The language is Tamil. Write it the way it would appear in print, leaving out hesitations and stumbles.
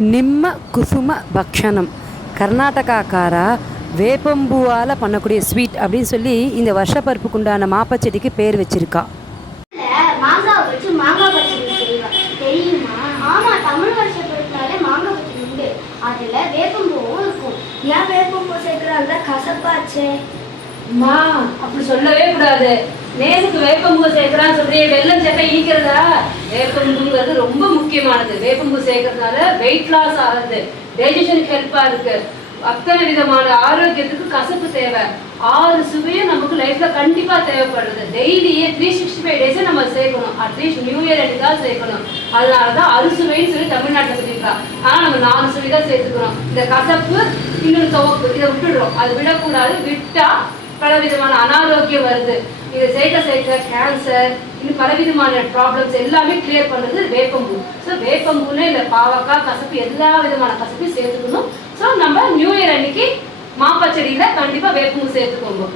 நிம்ம குசும பக்ஷணம் கர்நாடகாக்கார வேப்பம்பூவால் பண்ணக்கூடிய ஸ்வீட் அப்படின்னு சொல்லி இந்த வருஷப்பருப்புக்கு உண்டான மாப்பச்செடிக்கு பேர் வச்சிருக்கா. மாங்காய் வச்சு மாங்காய் பச்சடி செய்வாங்க தெரியுமா? ஆமா, தமிழ் வருஷப்பருப்புனாலே மாங்காய் பச்சடி உண்டு. அதுல வேப்பம்பூவும் இருக்கும். ஏன் வேப்பம்பூ சேர்க்கிறாங்க? கசப்பாச்சே. அம்மா அப்படி சொல்லவே கூடாது. நேருக்கு வேப்பம்பூ சேர்க்கிறான்னு சொல்றீ, வெள்ளம் சட்டை ஈக்கிறதா? வேப்பம்பூங்கிறது ரொம்ப முக்கியமானது. வேப்பம்பூ சேர்க்கறதுனால வெயிட் லாஸ் ஆகுது, டைஜஷனுக்கு ஹெல்ப்பா இருக்கு, அத்தனை விதமான ஆரோக்கியத்துக்கு கசப்பு தேவை. 6 சுவையும் நமக்கு லைஃப்ல கண்டிப்பா தேவைப்படுறது. டெய்லியே 365 டேஸை நம்ம சேர்க்கணும். அட்லீஸ்ட் நியூ இயர் அன்னைக்கு சேர்க்கணும். அதனாலதான் அறுசுவைன்னு சொல்லி தமிழ்நாட்டில் சொல்லியிருக்கா. ஆனா நம்ம 4 சுவை தான் சேர்த்துக்கிறோம். இந்த கசப்பு, இன்னொரு துவப்பு, இதை விட்டுடுறோம். அது விடக்கூடாது. விட்டா பலவிதமான அனாரோக்கியம் வருது. இதை சேர்க்க கேன்சர், இன்னும் பலவிதமான ப்ராப்ளம்ஸ் எல்லாமே கிளியர் பண்றது வேப்பம்பூ. ஸோ வேப்பம்பூன்னு இல்லை, பாவக்காய், கசப்பு, எல்லா விதமான கசப்பையும் சேர்த்துக்கணும். ஸோ நம்ம நியூ இயர் அன்னைக்கு மாப்பச்செடியில கண்டிப்பா வேப்பம்பூ சேர்த்துக்கோங்க.